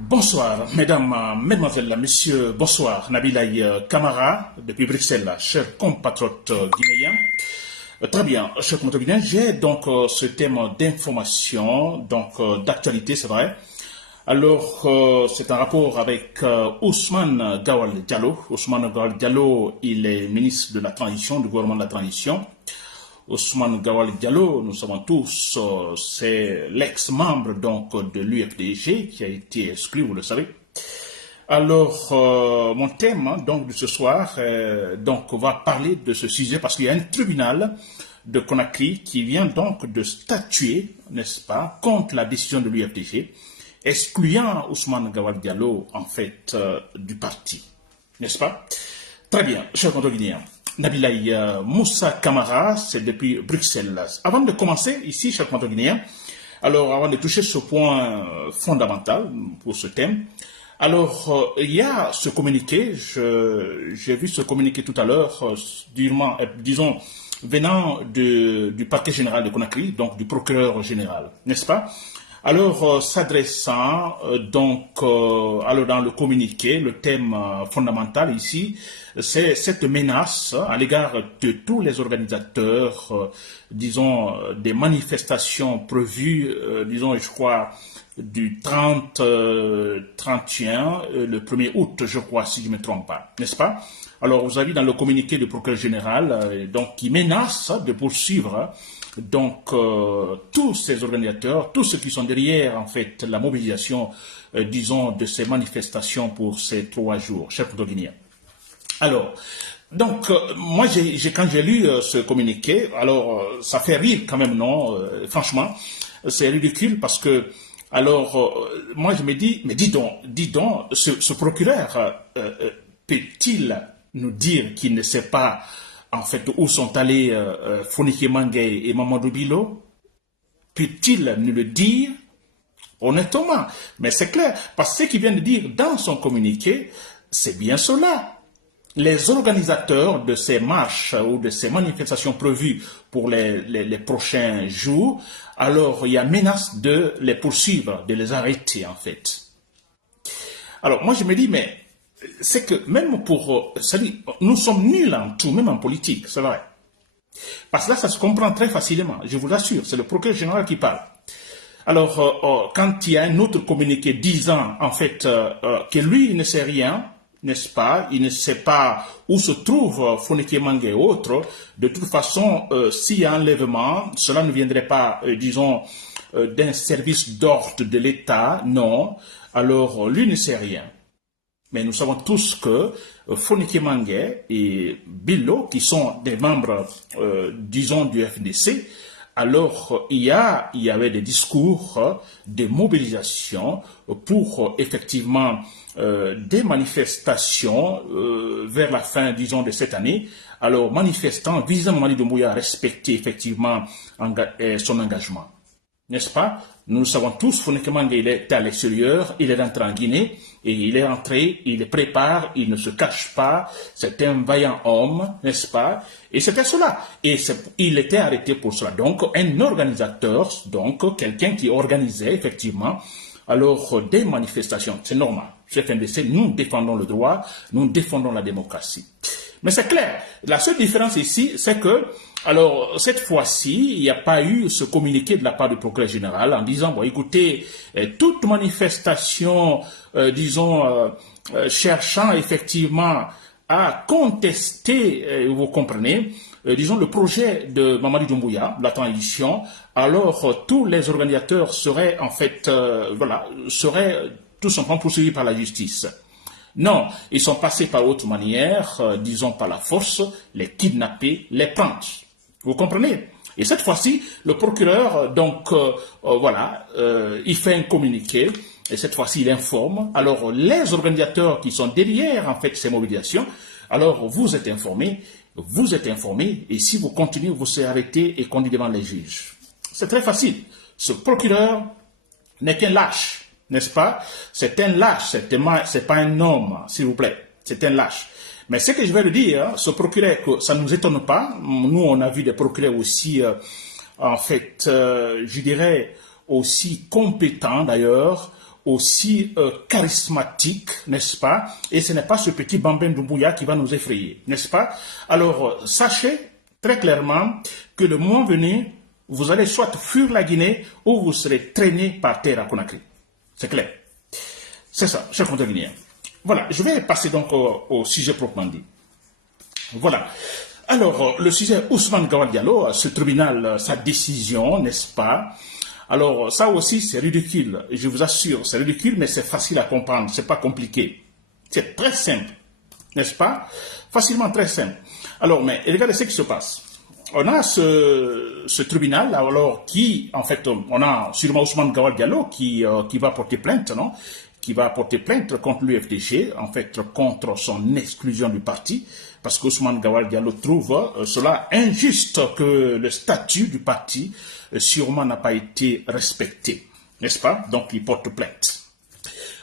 Bonsoir, mesdames, mesdemoiselles, messieurs, bonsoir. Nabilaï Kamara, depuis Bruxelles, chers compatriotes guinéens. Très bien, chers compatriotes guinéens, j'ai donc ce thème d'information, d'actualité, c'est vrai. Alors, c'est un rapport avec Ousmane Gawal Diallo. Ousmane Gawal Diallo, il est ministre de la Transition, du gouvernement de la Transition. Ousmane Gawal Diallo, nous savons tous, c'est l'ex-membre donc de l'UFDG qui a été exclu, vous le savez. Alors, mon thème donc de ce soir, va parler de ce sujet parce qu'il y a un tribunal de Conakry qui vient donc de statuer, n'est-ce pas, contre la décision de l'UFDG, excluant Ousmane Gawal Diallo en fait du parti, n'est-ce pas? Très bien, chers Guinéens. Nabilaï Moussa Kamara, c'est depuis Bruxelles. Avant de commencer ici, chers Guinéens, alors avant de toucher ce point fondamental pour ce thème, alors il y a ce communiqué, j'ai vu ce communiqué tout à l'heure, disons, venant du parquet général de Conakry, donc du procureur général, n'est-ce pas? Alors, s'adressant alors dans le communiqué, le thème fondamental ici, c'est cette menace à l'égard de tous les organisateurs, disons, des manifestations prévues, disons, je crois, du 31, le 1er août, je crois, si je ne me trompe pas, n'est-ce pas? Alors, vous avez dans le communiqué du procureur général, qui menace de poursuivre tous ces organisateurs, tous ceux qui sont derrière, en fait, la mobilisation, disons, de ces manifestations pour ces 3 jours, chers Guinéens. Alors, moi, quand j'ai lu ce communiqué, alors, ça fait rire quand même, non? Franchement, c'est ridicule parce que, alors, moi, je me dis, mais dis donc, ce procureur, peut-il nous dire qu'il ne sait pas en fait, où sont allés Fonike Mangué et Mamadou Bilo? Peut-il nous le dire honnêtement? Mais c'est clair, parce que ce qu'il vient de dire dans son communiqué, c'est bien cela. Les organisateurs de ces marches ou de ces manifestations prévues pour les prochains jours, alors il y a menace de les poursuivre, de les arrêter en fait. Alors moi je me dis, mais c'est que même nous sommes nuls en tout, même en politique, c'est vrai. Parce que là, ça se comprend très facilement, je vous assure, c'est le procureur général qui parle. Alors, quand il y a un autre communiqué disant, en fait, que lui, il ne sait rien, n'est-ce pas, il ne sait pas où se trouve Fonike Mangue et autres, de toute façon, s'il y a enlèvement, cela ne viendrait pas, disons, d'un service d'ordre de l'État, non, alors lui ne sait rien. Mais nous savons tous que Fonike Mangue et Bilo, qui sont des membres, disons, du FDC, alors il y avait des discours, des mobilisations pour effectivement des manifestations vers la fin, disons, de cette année. Alors, manifestants visant Mamadi Doumbouya à respecter effectivement son engagement. N'est-ce pas? Nous savons tous, Fonike Mangue, il est à l'extérieur, il est rentré en Guinée, et il est rentré, il prépare, il ne se cache pas, c'est un vaillant homme, n'est-ce pas? Et c'était cela. Et il était arrêté pour cela. Donc, un organisateur, donc, quelqu'un qui organisait, effectivement, alors, des manifestations. C'est normal. Chez FNDC, nous défendons le droit, nous défendons la démocratie. Mais c'est clair. La seule différence ici, c'est que, alors, cette fois-ci, il n'y a pas eu ce communiqué de la part du procureur général en disant, bon, écoutez, toute manifestation, cherchant effectivement à contester, vous comprenez, disons, le projet de Mamadi Doumbouya, la transition, alors tous les organisateurs seraient, en fait, seraient tout simplement poursuivis par la justice. Non, ils sont passés par autre manière, disons par la force, les kidnapper, les prendre. Vous comprenez? Et cette fois-ci, le procureur, il fait un communiqué, et cette fois-ci, il informe. Alors, les organisateurs qui sont derrière, en fait, ces mobilisations, alors, vous êtes informés, et si vous continuez, vous serez arrêtés et conduits devant les juges. C'est très facile. Ce procureur n'est qu'un lâche. N'est-ce pas? C'est un lâche, c'est pas un homme, s'il vous plaît. C'est un lâche. Mais ce que je vais le dire, ce procureur, ça ne nous étonne pas. Nous, on a vu des procureurs aussi, je dirais, aussi compétents d'ailleurs, aussi charismatique, n'est-ce pas? Et ce n'est pas ce petit Bambin Doumbouya qui va nous effrayer, n'est-ce pas? Alors, sachez très clairement que le moment venu, vous allez soit fuir la Guinée ou vous serez traîné par terre à Conakry. C'est clair. C'est ça, chers compatriotes guinéens. Voilà, je vais passer donc au sujet proprement dit. Voilà. Alors, le sujet Ousmane Gawal Diallo, ce tribunal, sa décision, n'est-ce pas? Alors, ça aussi, c'est ridicule. Je vous assure, c'est ridicule, mais c'est facile à comprendre. C'est pas compliqué. C'est très simple. N'est-ce pas? Facilement très simple. Alors, mais regardez ce qui se passe. On a ce tribunal, alors qui, en fait, on a sûrement Ousmane Gawal Diallo qui va porter plainte, non? Qui va porter plainte contre l'UFDG, en fait, contre son exclusion du parti, parce qu'Ousmane Gawal Diallo trouve cela injuste que le statut du parti sûrement n'a pas été respecté, n'est-ce pas? Donc, il porte plainte.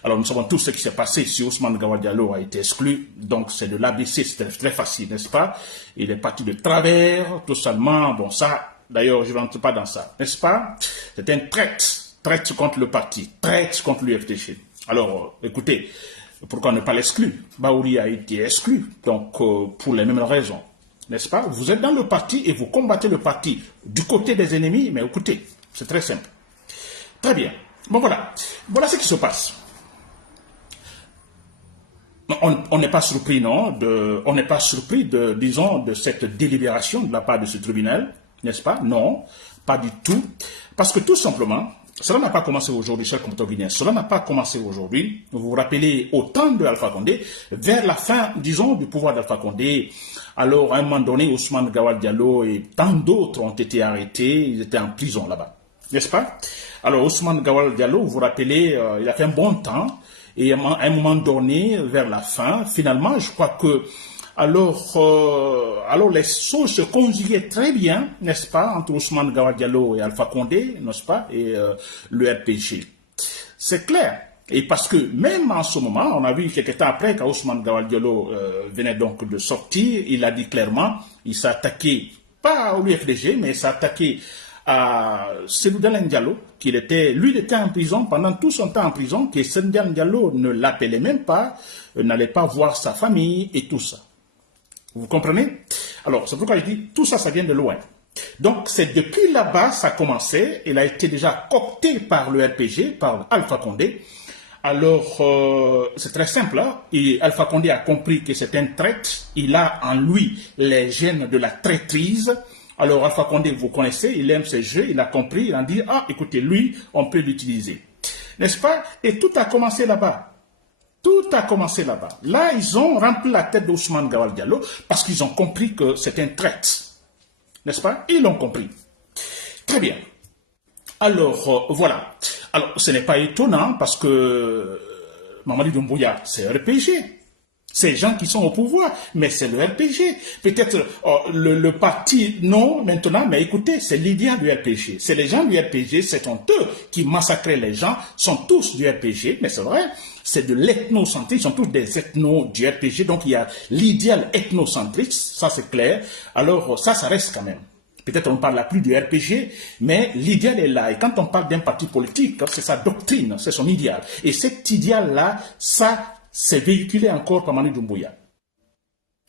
Alors, nous savons tous ce qui s'est passé si Ousmane Gawal Diallo a été exclu. Donc, c'est de l'ABC, c'est très facile, n'est-ce pas? Il est parti de travers, tout simplement. Bon, ça, d'ailleurs, je ne rentre pas dans ça, n'est-ce pas? C'est un traite contre le parti, traite contre l'UFDG. Alors, écoutez, pourquoi ne pas l'exclure? Baouri a été exclu, donc pour les mêmes raisons, n'est-ce pas? Vous êtes dans le parti et vous combattez le parti du côté des ennemis, mais écoutez, c'est très simple. Très bien. Bon, voilà. Voilà ce qui se passe. On n'est pas surpris, non? On n'est pas surpris, disons, de cette délibération de la part de ce tribunal, n'est-ce pas? Non, pas du tout. Parce que tout simplement, cela n'a pas commencé aujourd'hui, chers compatriotes guinéens. Cela n'a pas commencé aujourd'hui. Vous vous rappelez, au temps de Alpha Condé, vers la fin, disons, du pouvoir d'Alpha Condé, alors, à un moment donné, Ousmane Gawal Diallo et tant d'autres ont été arrêtés. Ils étaient en prison là-bas, n'est-ce pas? Alors, Ousmane Gawal Diallo, vous vous rappelez, il a fait un bon temps. Et à un moment donné, vers la fin, finalement, je crois que alors les choses se conjuguaient très bien, n'est-ce pas, entre Ousmane Gawal Diallo et Alpha Condé, n'est-ce pas, et le RPG. C'est clair. Et parce que même en ce moment, on a vu quelques temps après, quand Ousmane Gawal Diallo venait donc de sortir, il a dit clairement, il s'est attaqué, pas au FDG, mais il s'est attaqué à Seloudan Diallo, lui il était en prison pendant tout son temps en prison, que Seloudan Diallo ne l'appelait même pas, n'allait pas voir sa famille et tout ça. Vous comprenez? Alors, c'est pourquoi je dis, tout ça, ça vient de loin. Donc, c'est depuis là-bas, ça a commencé, il a été déjà coopté par le RPG, par Alpha Condé. Alors, c'est très simple, hein? Et Alpha Condé a compris que c'est un traître, il a en lui les gènes de la traîtrise. Alors, Alpha Condé, vous connaissez, il aime ces jeux, il a compris, il a dit, ah, écoutez, lui, on peut l'utiliser. N'est-ce pas? Et tout a commencé là-bas. Tout a commencé là-bas. Là, ils ont rempli la tête d'Ousmane Gawal Diallo parce qu'ils ont compris que c'est un traître. N'est-ce pas? Ils l'ont compris. Très bien. Alors, voilà. Alors, ce n'est pas étonnant parce que Mamadi Doumbouya, c'est RPG. Ces gens qui sont au pouvoir, mais c'est le RPG. Peut-être le parti, non, maintenant, mais écoutez, c'est l'idéal du RPG. C'est les gens du RPG, c'est eux qui massacraient les gens, sont tous du RPG, mais c'est vrai, c'est de l'ethnocentrisme, ils sont tous des ethnos du RPG, donc il y a l'idéal ethnocentrique, ça c'est clair. Alors ça reste quand même. Peut-être on ne parle plus du RPG, mais l'idéal est là. Et quand on parle d'un parti politique, c'est sa doctrine, c'est son idéal. Et cet idéal-là, ça, c'est véhiculé encore par Mamadi Doumbouya.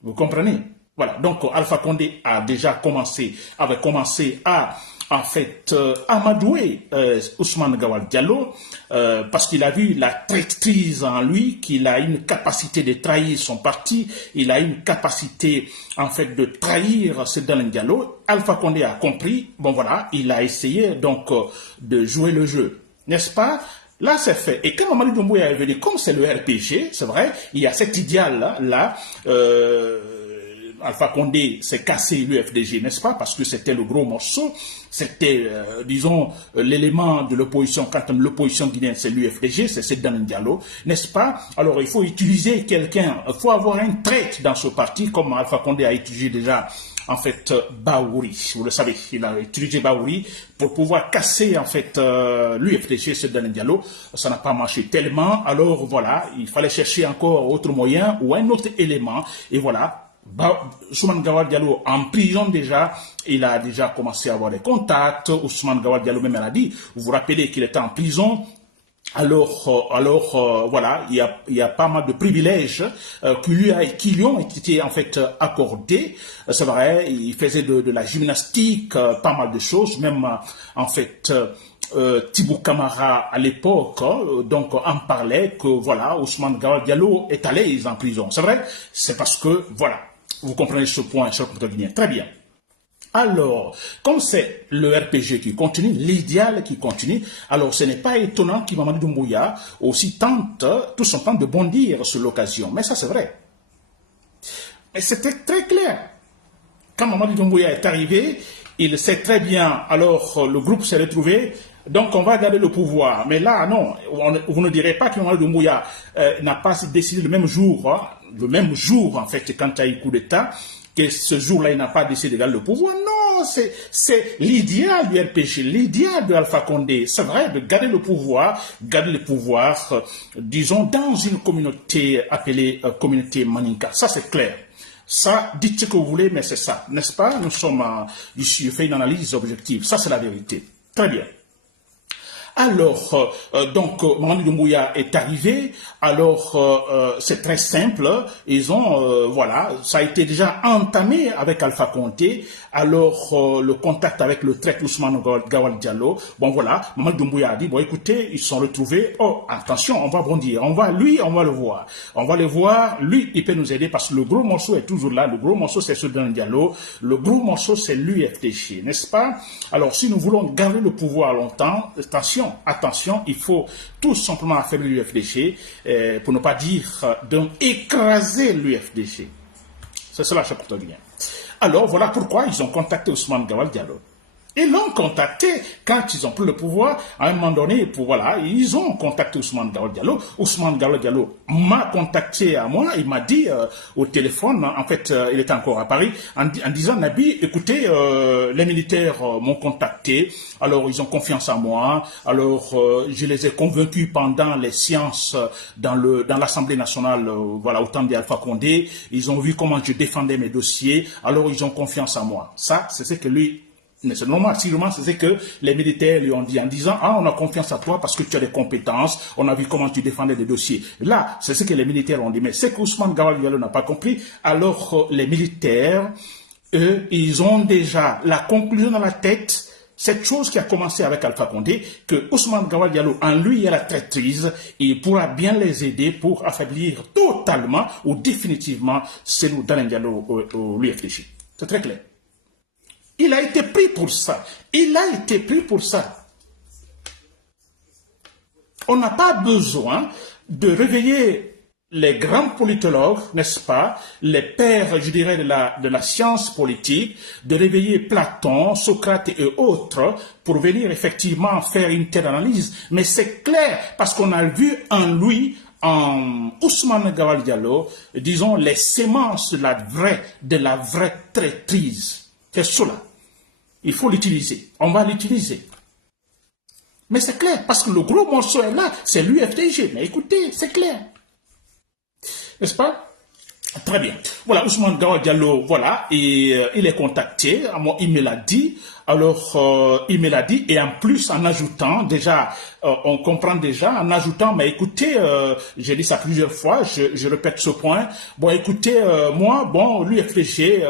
Vous comprenez? Voilà. Donc, Alpha Condé avait commencé à, en fait, amadouer Ousmane Gawal Diallo parce qu'il a vu la traîtrise en lui, qu'il a une capacité de trahir son parti, il a une capacité, en fait, de trahir Seloudan Diallo. Alpha Condé a compris, bon voilà, il a essayé donc de jouer le jeu, n'est-ce pas? Là, c'est fait. Et quand Mamadi Doumbouya est venu, comme c'est le RPG, c'est vrai, il y a cet idéal-là, Alpha Condé s'est cassé l'UFDG, n'est-ce pas? Parce que c'était le gros morceau, c'était, disons, l'élément de l'opposition. Quand l'opposition guinéenne, c'est l'UFDG, c'est Seloudan Diallo, n'est-ce pas? Alors, il faut utiliser quelqu'un, il faut avoir un traître dans ce parti, comme Alpha Condé a utilisé déjà, en fait, Baouri. Vous le savez, il a utilisé Baouri pour pouvoir casser, en fait, l'UFDG, Seloudan Diallo. Ça n'a pas marché tellement. Alors, voilà, il fallait chercher encore autre moyen ou un autre élément. Et voilà. Ousmane Gawal Diallo en prison déjà, il a déjà commencé à avoir des contacts. Ousmane Gawal Diallo même a dit, vous vous rappelez qu'il était en prison, Voilà, il y a pas mal de privilèges qui lui ont été en fait accordés. C'est vrai, il faisait de la gymnastique, pas mal de choses, même en fait. Thibaut Camara à l'époque donc en parlait que voilà Ousmane Gawal Diallo est à l'aise en prison. C'est vrai, c'est parce que voilà, vous comprenez ce point, cher compatriotes. Très bien. Alors, comme c'est le RPG qui continue, l'idéal qui continue, alors ce n'est pas étonnant qu'Imamadi Doumbouya aussi tente tout simplement de bondir sur l'occasion. Mais ça, c'est vrai. Mais c'était très clair. Quand Mamadi Doumbouya est arrivé, il sait très bien, alors le groupe s'est retrouvé, donc on va garder le pouvoir. Mais là, non, vous ne direz pas que Mamadi Doumbouya n'a pas décidé le même jour en fait, quand il y a eu coup d'État, que ce jour-là, il n'a pas décidé de garder le pouvoir. Non, c'est l'idéal du RPG, l'idéal de Alpha Condé. C'est vrai, de garder le pouvoir, disons, dans une communauté appelée communauté Maninka. Ça, c'est clair. Ça, dites ce que vous voulez, mais c'est ça, n'est-ce pas? Nous sommes ici, fait une analyse objective. Ça, c'est la vérité. Très bien. Alors, Mamadi Doumbouya est arrivé. Alors, c'est très simple. Ils ont, voilà, ça a été déjà entamé avec Alpha Condé. Alors, le contact avec le traître Ousmane Gawal Diallo. Bon, voilà, Mamadi Doumbouya a dit, bon, écoutez, ils sont retrouvés. Oh, attention, on va bondir. On va le voir. On va le voir. Lui, il peut nous aider parce que le gros morceau est toujours là. Le gros morceau, c'est ce d'un Diallo. Le gros morceau, c'est l'UFDG, n'est-ce pas? Alors, si nous voulons garder le pouvoir longtemps, attention, il faut tout simplement affaiblir l'UFDG, pour ne pas dire d'écraser l'UFDG. C'est cela, je comprends bien. Alors, voilà pourquoi ils ont contacté Ousmane Gawal Diallo. Ils l'ont contacté quand ils ont pris le pouvoir. À un moment donné, ils ont contacté Ousmane Gawal Diallo. Ousmane Gawal Diallo m'a contacté à moi. Il m'a dit au téléphone, en fait, il était encore à Paris, en disant, Nabi, écoutez, les militaires m'ont contacté. Alors, ils ont confiance en moi. Alors, je les ai convaincus pendant les séances dans l'Assemblée nationale, voilà, au temps d'Alpha Condé. Ils ont vu comment je défendais mes dossiers. Alors, ils ont confiance en moi. Ça, c'est ce que lui... C'est normal, c'est ce que les militaires lui ont dit en disant, ah, on a confiance à toi parce que tu as des compétences, on a vu comment tu défendais des dossiers. Là, c'est ce que les militaires ont dit. Mais c'est qu'Ousmane Gawal Diallo n'a pas compris. Alors, les militaires, eux, ils ont déjà la conclusion dans la tête, cette chose qui a commencé avec Alpha Condé, que Ousmane Gawal Diallo, en lui, il y a la traîtrise, et il pourra bien les aider pour affaiblir totalement ou définitivement Cellou Dalein Diallo au l'UFDG. C'est très clair. Il a été pris pour ça. On n'a pas besoin de réveiller les grands politologues, n'est-ce pas, les pères, je dirais, de la science politique, de réveiller Platon, Socrate et autres pour venir effectivement faire une telle analyse. Mais c'est clair, parce qu'on a vu en lui, en Ousmane Gawal Diallo, disons, les sémences de la vraie traîtrise. C'est cela. Il faut l'utiliser. On va l'utiliser. Mais c'est clair, parce que le gros morceau est là, c'est l'UFDG. Mais écoutez, c'est clair. N'est-ce pas? Très bien. Voilà, Ousmane Gawal Diallo, voilà, et il est contacté. Moi, il me l'a dit. Alors, il me l'a dit, et en plus, en ajoutant, déjà, on comprend déjà, en ajoutant, mais écoutez, j'ai dit ça plusieurs fois, je répète ce point. Bon, écoutez, moi, bon, l'UFDG,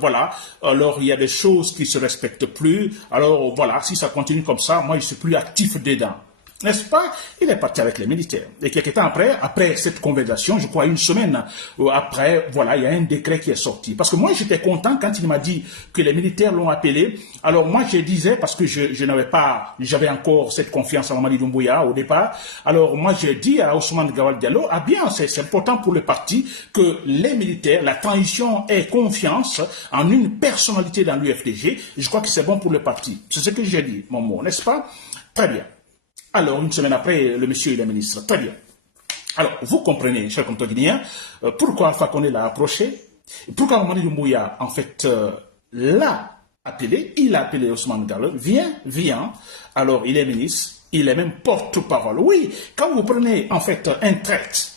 voilà, alors il y a des choses qui se respectent plus. Alors, voilà, si ça continue comme ça, moi, je suis plus actif dedans. N'est-ce pas? Il est parti avec les militaires. Et quelques temps après cette conversation, je crois une semaine après, voilà, il y a un décret qui est sorti. Parce que moi, j'étais content quand il m'a dit que les militaires l'ont appelé. Alors moi, je disais, parce que j'avais encore cette confiance en Mamadi Doumbouya au départ. Alors moi, j'ai dit à Ousmane Gawal Diallo, ah bien, c'est important pour le parti que les militaires, la transition ait confiance en une personnalité dans l'UFDG. Je crois que c'est bon pour le parti. C'est ce que j'ai dit, mon mot, n'est-ce pas? Très bien. Alors, une semaine après, le monsieur il est ministre. Très bien. Alors, vous comprenez, chers compatriotes, pourquoi Alpha Condé l'a approché, pourquoi Mamadi Doumbouya, en fait, l'a appelé, il a appelé Ousmane Gawal, viens. Alors, il est ministre, il est même porte-parole. Oui, quand vous prenez, en fait, un traître,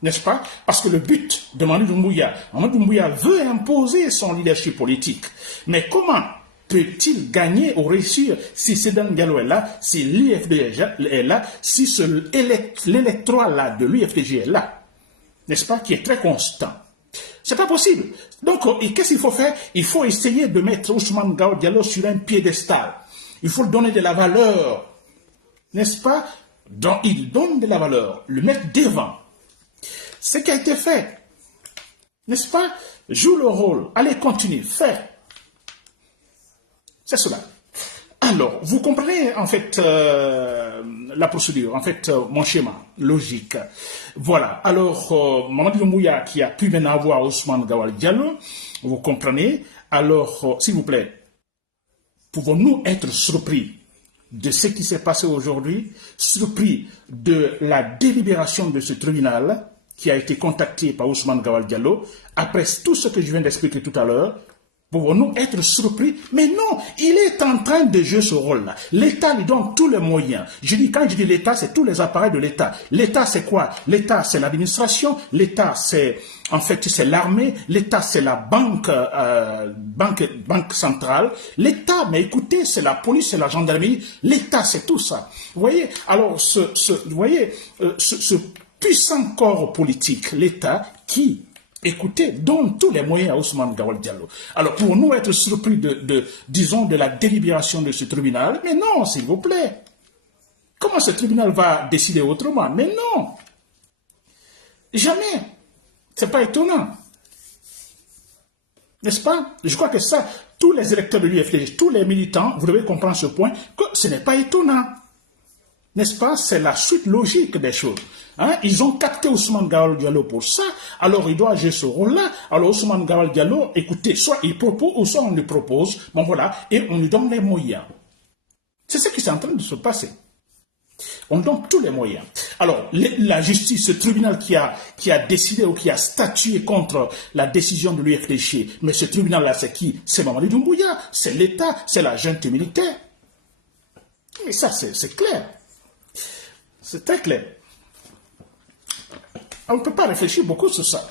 n'est-ce pas? Parce que le but de Mamadi Doumbouya veut imposer son leadership politique. Mais comment peut-il gagner ou réussir si Sedan Diallo est là, si l'UFDG est là, si l'électorat là de l'UFDG est là, n'est-ce pas, qui est très constant? C'est pas possible. Donc, qu'est-ce qu'il faut faire? Il faut essayer de mettre Ousmane Gao Diallo sur un piédestal. Il faut donner de la valeur, n'est-ce pas? Donc, il donne de la valeur, le mettre devant. Ce qui a été fait, n'est-ce pas? Joue le rôle, allez, continue, fais. C'est cela. Alors, vous comprenez en fait la procédure, en fait mon schéma logique. Voilà. Alors, Mamadou Doumbouya qui a pu maintenant avoir Ousmane Gawal Diallo, vous comprenez. Alors, s'il vous plaît, pouvons-nous être surpris de ce qui s'est passé aujourd'hui, surpris de la délibération de ce tribunal qui a été contacté par Ousmane Gawal Diallo, après tout ce que je viens d'expliquer tout à l'heure? Pouvons-nous être surpris? Mais non, il est en train de jouer ce rôle-là. L'État lui donne tous les moyens. Quand je dis l'État, c'est tous les appareils de l'État. L'État, c'est quoi? L'État, c'est l'administration. L'État, c'est, en fait, c'est l'armée. L'État, c'est la banque centrale. L'État, mais écoutez, c'est la police, c'est la gendarmerie. L'État, c'est tout ça. Vous voyez? Alors, ce puissant corps politique, l'État, qui, écoutez, donne tous les moyens à Ousmane Gawal Diallo. Alors, pour nous être surpris disons, de la délibération de ce tribunal, mais non, s'il vous plaît. Comment ce tribunal va décider autrement? Mais non. Jamais. C'est pas étonnant. N'est-ce pas? Je crois que ça, tous les électeurs de l'UFDG, tous les militants, vous devez comprendre ce point, que ce n'est pas étonnant. N'est-ce pas? C'est la suite logique des choses. Hein? Ils ont capté Ousmane Gawal Diallo pour ça, alors il doit jouer ce rôle-là. Alors Ousmane Gawal Diallo, écoutez, soit il propose, ou soit on lui propose, bon voilà, et on lui donne les moyens. C'est ce qui est en train de se passer. On donne tous les moyens. Alors, la justice, ce tribunal qui a décidé ou qui a statué contre la décision de l'UFDG, mais ce tribunal-là, c'est qui? C'est Mamadou Doumbouya, c'est l'État, c'est la junte militaire. Mais ça, c'est clair. C'est très clair. On ne peut pas réfléchir beaucoup sur ça.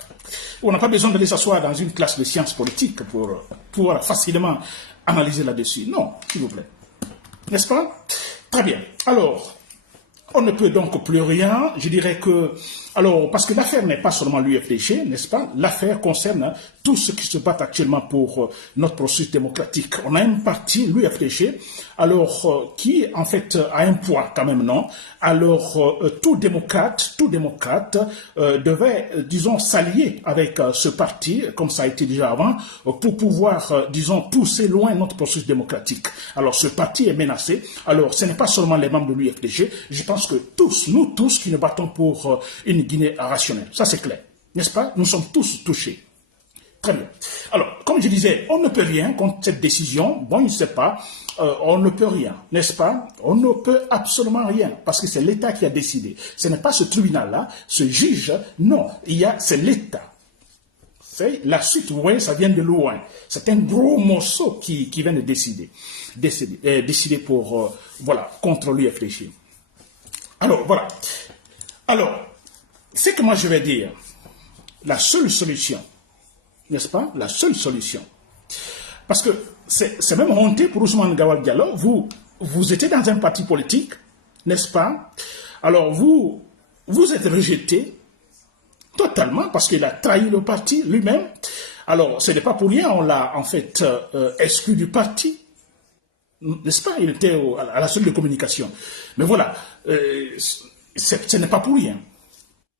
On n'a pas besoin d'aller s'asseoir dans une classe de sciences politiques pour pouvoir facilement analyser là-dessus. Non, s'il vous plaît. N'est-ce pas? Très bien. Alors, on ne peut donc plus rien. Je dirais que... Alors, parce que l'affaire n'est pas seulement l'UFDG, n'est-ce pas? L'affaire concerne tout ce qui se passe actuellement pour notre processus démocratique. On a une partie, l'UFDG, alors qui en fait a un poids quand même, non? Alors, tout démocrate devait, disons, s'allier avec ce parti, comme ça a été déjà avant, pour pouvoir, disons, pousser loin notre processus démocratique. Alors, ce parti est menacé. Alors, ce n'est pas seulement les membres de l'UFDG. Je pense que tous, nous tous qui nous battons pour une Guinée rationnelle. Ça, c'est clair. N'est-ce pas? Nous sommes tous touchés. Très bien. Alors, comme je disais, on ne peut rien contre cette décision. Bon, je ne sais pas. On ne peut rien, n'est-ce pas? On ne peut absolument rien, parce que c'est l'État qui a décidé. Ce n'est pas ce tribunal-là, ce juge. Non, c'est l'État. C'est la suite, vous voyez, ça vient de loin. C'est un gros morceau qui vient de décider pour, voilà, contre l'UFDG. Alors, voilà. Alors, ce que moi je vais dire, la seule solution, n'est-ce pas? La seule solution. Parce que c'est même honte pour Ousmane Gawal Diallo. Vous étiez dans un parti politique, n'est-ce pas? Alors, vous êtes rejeté totalement parce qu'il a trahi le parti lui-même. Alors, ce n'est pas pour rien, on l'a en fait exclu du parti. N'est-ce pas? Il était à la seule de communication. Mais voilà, ce n'est pas pour rien.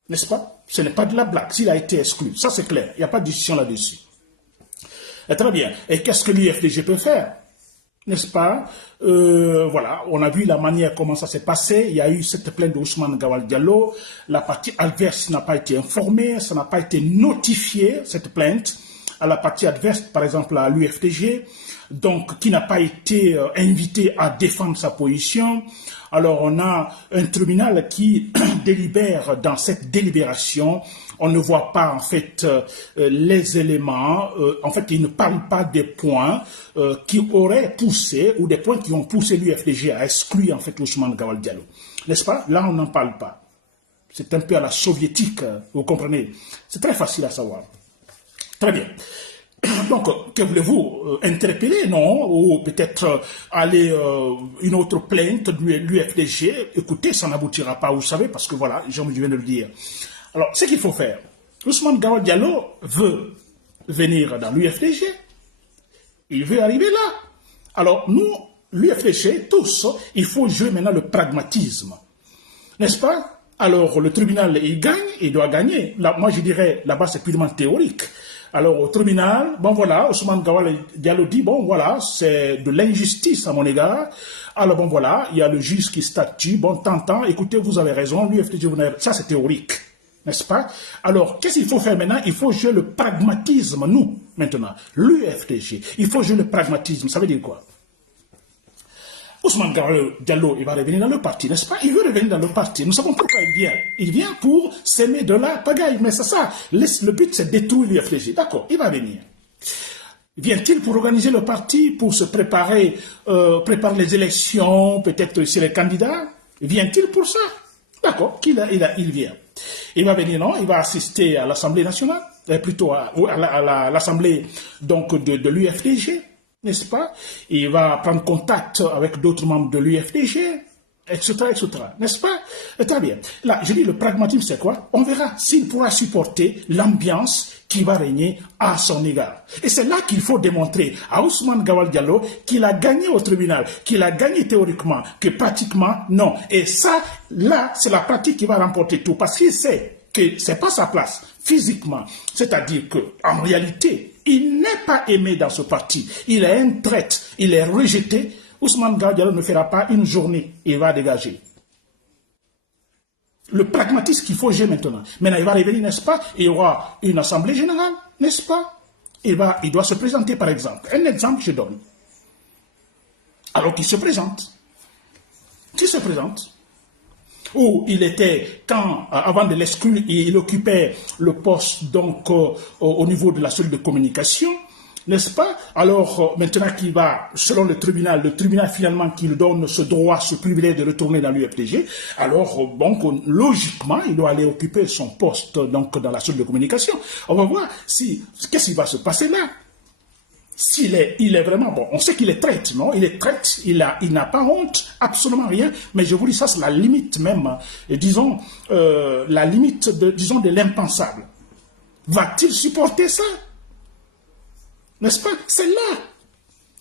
N'est-ce pas? Ce n'est pas de la blague. S'il a été exclu, ça c'est clair. Il n'y a pas de discussion là-dessus. Très bien. Et qu'est-ce que l'UFDG peut faire? N'est-ce pas? Voilà, on a vu la manière comment ça s'est passé. Il y a eu cette plainte d'Ousmane Gawal Diallo. La partie adverse n'a pas été informée, ça n'a pas été notifié, cette plainte, à la partie adverse, par exemple à l'UFDG, donc qui n'a pas été invité à défendre sa position. Alors on a un tribunal qui délibère. Dans cette délibération, on ne voit pas en fait les éléments, en fait il ne parle pas des points qui auraient poussé, ou des points qui ont poussé l'UFDG à exclure en fait Ousmane Gawal Diallo. N'est-ce pas? Là on n'en parle pas. C'est un peu à la soviétique, vous comprenez? C'est très facile à savoir. Très bien. Donc, que voulez-vous interpeller, non? Ou peut-être aller une autre plainte de l'UFDG? Écoutez, ça n'aboutira pas, vous savez, parce que voilà, je viens de le dire. Alors, ce qu'il faut faire, Ousmane Gawal Diallo veut venir dans l'UFDG. Il veut arriver là. Alors, nous, l'UFDG, tous, il faut jouer maintenant le pragmatisme. N'est-ce pas? Alors, le tribunal, il gagne, il doit gagner. Là, moi, je dirais, là-bas, c'est purement théorique. Alors, au tribunal, bon voilà, Ousmane Gawal Diallo dit, bon voilà, c'est de l'injustice à mon égard. Alors, bon voilà, il y a le juge qui statue, bon, tant, écoutez, vous avez raison, l'UFDG, ça c'est théorique, n'est-ce pas? Alors, qu'est-ce qu'il faut faire maintenant? Il faut jouer le pragmatisme, nous, maintenant, l'UFDG. Il faut jouer le pragmatisme, ça veut dire quoi? Ousmane Gawal Diallo, il va revenir dans le parti, n'est-ce pas? Il veut revenir dans le parti. Nous savons pourquoi il vient. Il vient pour s'aimer de la pagaille. Mais c'est ça. Le but, c'est de détruire l'UFDG. D'accord, il va venir. Vient-il pour organiser le parti, pour se préparer, préparer les élections, peut-être s'il est candidat? Vient-il pour ça? D'accord, il vient. Il va venir, non? Il va assister à l'Assemblée nationale, plutôt à l'Assemblée donc de l'UFDG. N'est-ce pas? Il va prendre contact avec d'autres membres de l'UFDG, etc., n'est-ce pas? Très bien. Là, je dis le pragmatisme, c'est quoi? On verra s'il pourra supporter l'ambiance qui va régner à son égard. Et c'est là qu'il faut démontrer à Ousmane Gawal Diallo qu'il a gagné au tribunal, qu'il a gagné théoriquement, que pratiquement, non. Et ça, là, c'est la pratique qui va remporter tout, parce qu'il sait que c'est pas sa place physiquement. C'est-à-dire qu'en réalité, il n'est pas aimé dans ce parti. Il est un traître, il est rejeté. Ousmane Gawal Diallo ne fera pas une journée, il va dégager. Le pragmatisme qu'il faut jouer maintenant. Maintenant, il va revenir, n'est-ce pas? Il y aura une assemblée générale, n'est-ce pas? Il doit se présenter, par exemple. Un exemple, je donne. Alors qu'il se présente. Qui se présente? Où il était, avant de l'exclure, il occupait le poste donc au niveau de la cellule de communication, n'est-ce pas? Alors maintenant qu'il va, selon le tribunal finalement qui lui donne ce droit, ce privilège de retourner dans l'UFDG, alors donc logiquement il doit aller occuper son poste donc dans la cellule de communication. On va voir qu'est-ce qui va se passer là. Il est vraiment bon, on sait qu'il est traître, non? Il est traître, il n'a pas honte, absolument rien, mais je vous dis ça, c'est la limite même, disons, la limite de l'impensable. Va-t-il supporter ça? N'est-ce pas? C'est là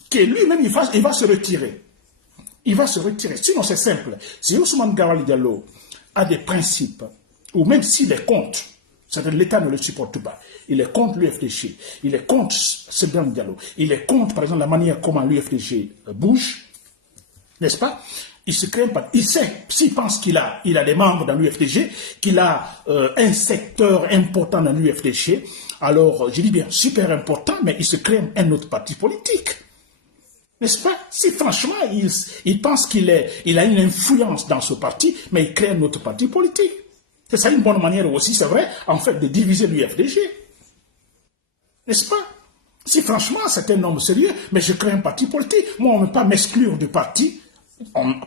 que lui-même, il va se retirer. Il va se retirer. Sinon, c'est simple. Si Ousmane Gawal Diallo a des principes, ou même s'il est contre, c'est-à-dire l'État ne le supporte pas. Il est contre l'UFDG. Il est contre Sedan Diallo. Il est contre, par exemple, la manière comment l'UFDG bouge. N'est-ce pas? Il se craint pas. Il sait, s'il pense qu'il a des membres dans l'UFDG, qu'il a un secteur important dans l'UFDG, alors, je dis bien super important, mais il se crée un autre parti politique. N'est-ce pas? Si franchement, il pense qu'il a une influence dans ce parti, mais il crée un autre parti politique. C'est ça une bonne manière aussi, c'est vrai, en fait, de diviser l'UFDG. N'est-ce pas? Si franchement, c'est un homme sérieux, mais je crée un parti politique. Moi, on ne peut pas m'exclure du parti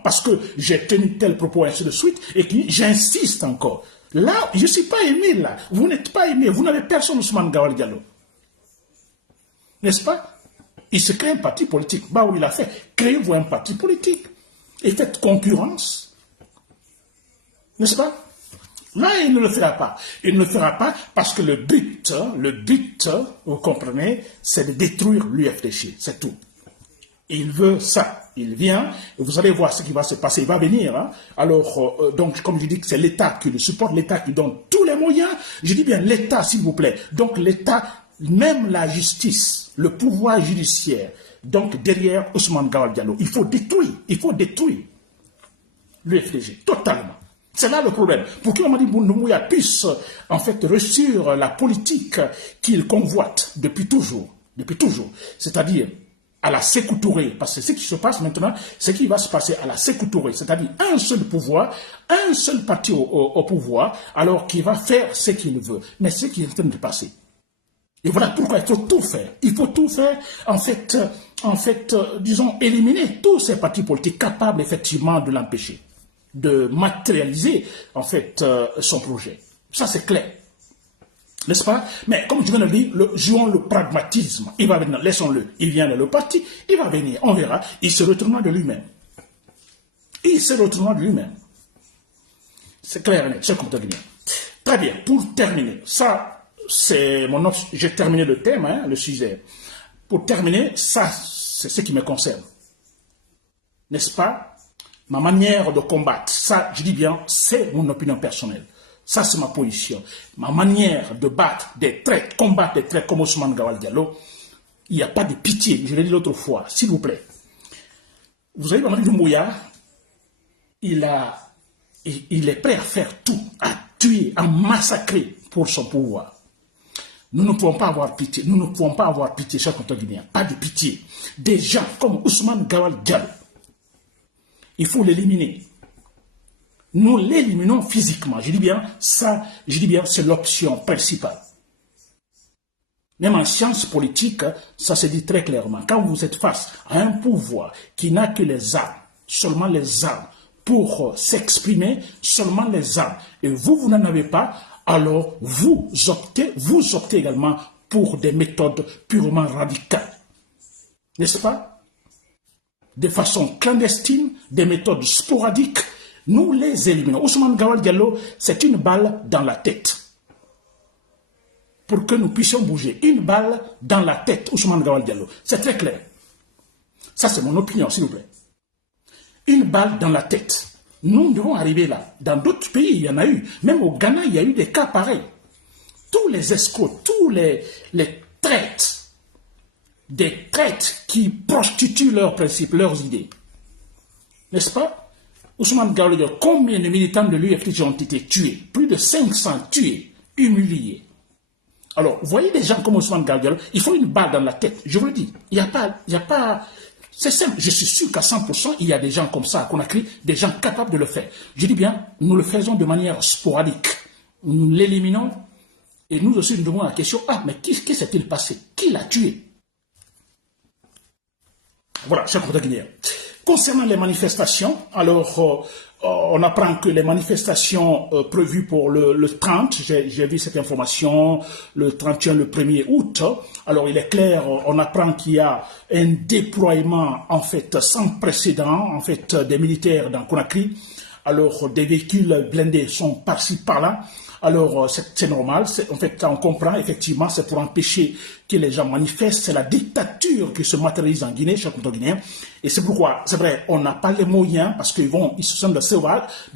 parce que j'ai tenu tel propos, ainsi de suite, et que j'insiste encore. Là, je ne suis pas aimé, là. Vous n'êtes pas aimé. Vous n'avez personne, Ousmane Gawal Diallo. N'est-ce pas? Il se crée un parti politique. Bah oui, il a fait. Créez-vous un parti politique. Et faites concurrence. N'est-ce pas? Là, il ne le fera pas. Il ne le fera pas parce que le but, vous comprenez, c'est de détruire l'UFDG. C'est tout. Il veut ça. Il vient, et vous allez voir ce qui va se passer. Il va venir. Hein. Alors, donc, comme je dis, c'est l'État qui le supporte, l'État qui donne tous les moyens. Je dis bien l'État, s'il vous plaît. Donc, l'État, même la justice, le pouvoir judiciaire, donc derrière Ousmane Gawal Diallo, il faut détruire l'UFDG, totalement. C'est là le problème. Pour que Mamadi Doumbouya puisse, en fait, réussir la politique qu'il convoite depuis toujours. C'est-à-dire, à la Sékou Touré, parce que ce qui se passe maintenant, c'est qu'il va se passer à la Sékou Touré, c'est-à-dire un seul pouvoir, un seul parti au pouvoir, alors qu'il va faire ce qu'il veut. Mais ce qui est en train de passer. Et voilà pourquoi il faut tout faire. Il faut tout faire, en fait, disons, éliminer tous ces partis politiques capables, effectivement, de l'empêcher, de matérialiser, en fait, son projet. Ça, c'est clair. N'est-ce pas? Mais comme je viens de le dire, jouons le pragmatisme. Il va venir, laissons-le. Il vient de le parti, il va venir, on verra. Il se retournera de lui-même. Il se retournera de lui-même. C'est clair et net, c'est comme ça. Très bien, pour terminer, ça, c'est mon autre. J'ai terminé le thème, hein, le sujet. Pour terminer, ça, c'est ce qui me concerne. N'est-ce pas? Ma manière de combattre, ça, je dis bien, c'est mon opinion personnelle. Ça, c'est ma position. Ma manière de battre des traîtres, combattre des traîtres comme Ousmane Gawal Diallo, il n'y a pas de pitié. Je l'ai dit l'autre fois, s'il vous plaît. Vous savez, Mamadou Doumbouya, il est prêt à faire tout, à tuer, à massacrer pour son pouvoir. Nous ne pouvons pas avoir pitié. Nous ne pouvons pas avoir pitié, chers compatriotes guinéens. Pas de pitié. Des gens comme Ousmane Gawal Diallo, il faut l'éliminer. Nous l'éliminons physiquement. Je dis bien, ça, je dis bien, c'est l'option principale. Même en sciences politiques, ça se dit très clairement. Quand vous êtes face à un pouvoir qui n'a que les armes, seulement les armes, pour s'exprimer, seulement les armes, et vous n'en avez pas, alors vous optez également pour des méthodes purement radicales. N'est-ce pas? De façon clandestine, des méthodes sporadiques, nous les éliminons. Ousmane Gawal Diallo, c'est une balle dans la tête. Pour que nous puissions bouger. Une balle dans la tête, Ousmane Gawal Diallo. C'est très clair. Ça, c'est mon opinion, s'il vous plaît. Une balle dans la tête. Nous devons arriver là. Dans d'autres pays, il y en a eu. Même au Ghana, il y a eu des cas pareils. Tous les escrocs, tous les traîtres, des traîtres qui prostituent leurs principes, leurs idées. N'est-ce pas? Ousmane Gawal Diallo, combien de militants de l'UFDG ont été tués? Plus de 500 tués, humiliés. Alors, vous voyez des gens comme Ousmane Gawal Diallo, il faut une balle dans la tête. Je vous le dis, il n'y a pas, c'est simple. Je suis sûr qu'à 100%, il y a des gens comme ça à Conakry, des gens capables de le faire. Je dis bien, nous le faisons de manière sporadique. Nous l'éliminons et nous aussi nous demandons la question, ah, mais qu'est-ce qui s'est-il passé? Qui l'a tué? Voilà, chers compatriotes guinéens. Concernant les manifestations, alors on apprend que les manifestations prévues pour le 30, j'ai vu cette information, le 31, le 1er août, alors il est clair, on apprend qu'il y a un déploiement en fait sans précédent, en fait des militaires dans Conakry, alors des véhicules blindés sont par-ci par-là. Alors, c'est normal, en fait, on comprend, effectivement, c'est pour empêcher que les gens manifestent, c'est la dictature qui se matérialise en Guinée, chers compatriotes guinéens, et c'est pourquoi, c'est vrai, on n'a pas les moyens, parce qu'ils sont des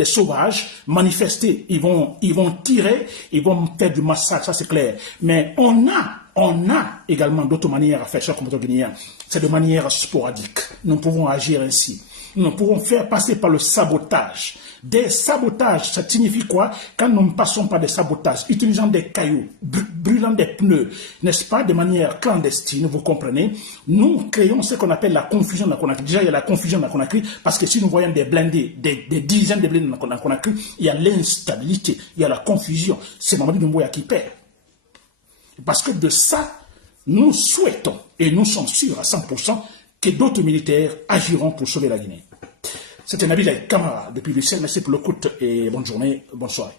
sauvages, manifester, ils vont tirer, ils vont faire du massacre, ça c'est clair, mais on a également d'autres manières à faire, chers compatriotes guinéens, c'est de manière sporadique, nous pouvons agir ainsi. Nous pouvons faire passer par le sabotage. Des sabotages, ça signifie quoi? Quand nous ne passons pas des sabotages, utilisant des cailloux, brûlant des pneus, n'est-ce pas, de manière clandestine, vous comprenez, nous créons ce qu'on appelle la confusion dans la Conakry. Déjà, il y a la confusion dans la Conakry, parce que si nous voyons des blindés, des dizaines de blindés dans la Conakry, il y a l'instabilité, il y a la confusion. C'est Mamadou Doumbouya qui perd. Parce que de ça, nous souhaitons, et nous sommes sûrs à 100%, que d'autres militaires agiront pour sauver la Guinée. C'était Nabil Kamara depuis Bruxelles. Merci pour l'écoute et bonne journée, bonne soirée.